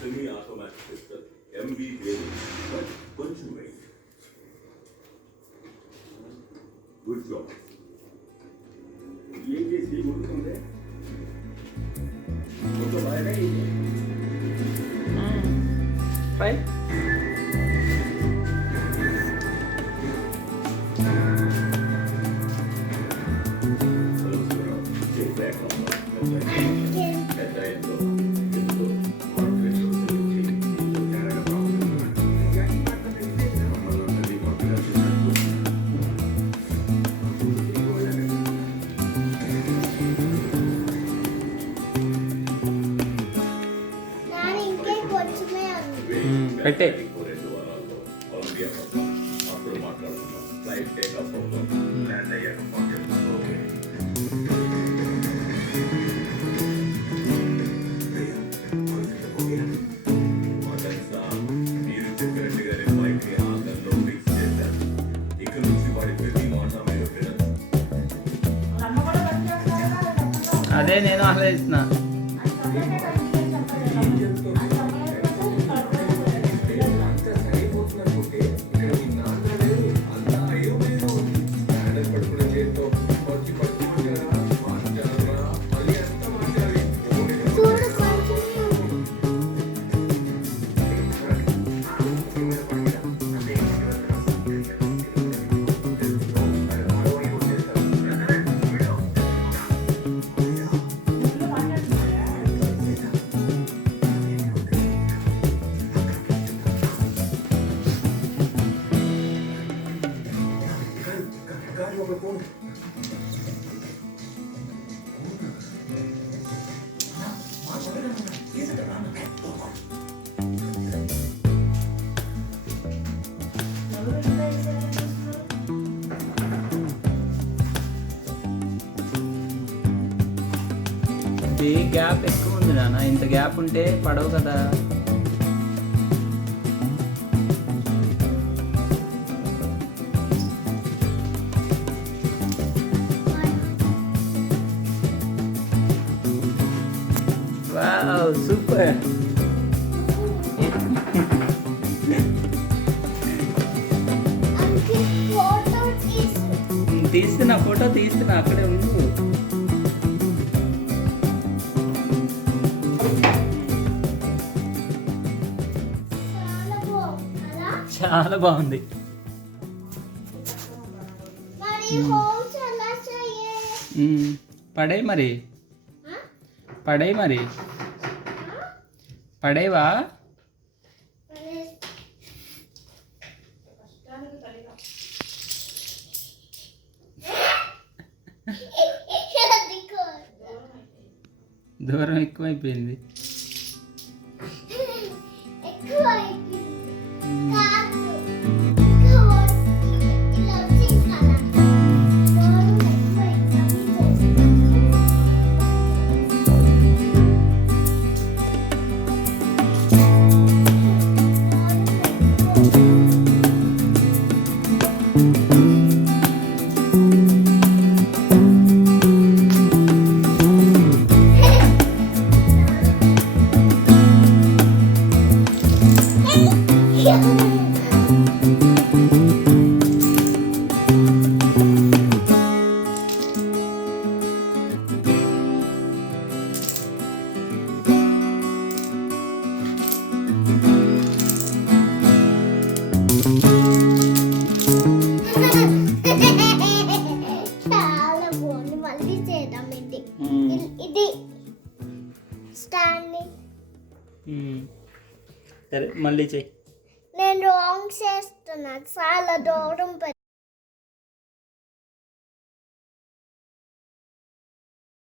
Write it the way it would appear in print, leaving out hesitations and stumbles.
semi-automatic system, MV grading, but కొంచెం weight. Good job. ఏం చేసి గుర్తుందే ఒక బాగా ఇది ట్రై పెట్టే అప్పుడు మాట్లాడుతున్నాం ఫ్లైట్ టేకప్ అవుతాం ల్యాండ్ అయ్యాక ఓకే మీరు చెప్పినట్టుగానే ఫ్లైట్ ని ఆంధ్రలో ఫిక్స్ చేశారు ఇక్కడ నుంచి వాడి ప్రతి మాట మీరు వినరు అదే నేను ఆలోచిస్తున్నా ఇది గ్యాప్ ఎక్కువ ఉంది నాన్న, ఇంత గ్యాప్ ఉంటే పడవు కదా. Wow super. తీస్తున్నా, ఫోటో తీస్తున్నా, అక్కడే ఉండు. చాలా బాగుంది. పడే మరి, పడే మరి, పడేవా? దూరం ఎక్కువైపోయింది. సరే మళ్ళీ చెయ్యి. నేను రాంగ్ చేస్తున్నా, చాలా దూరం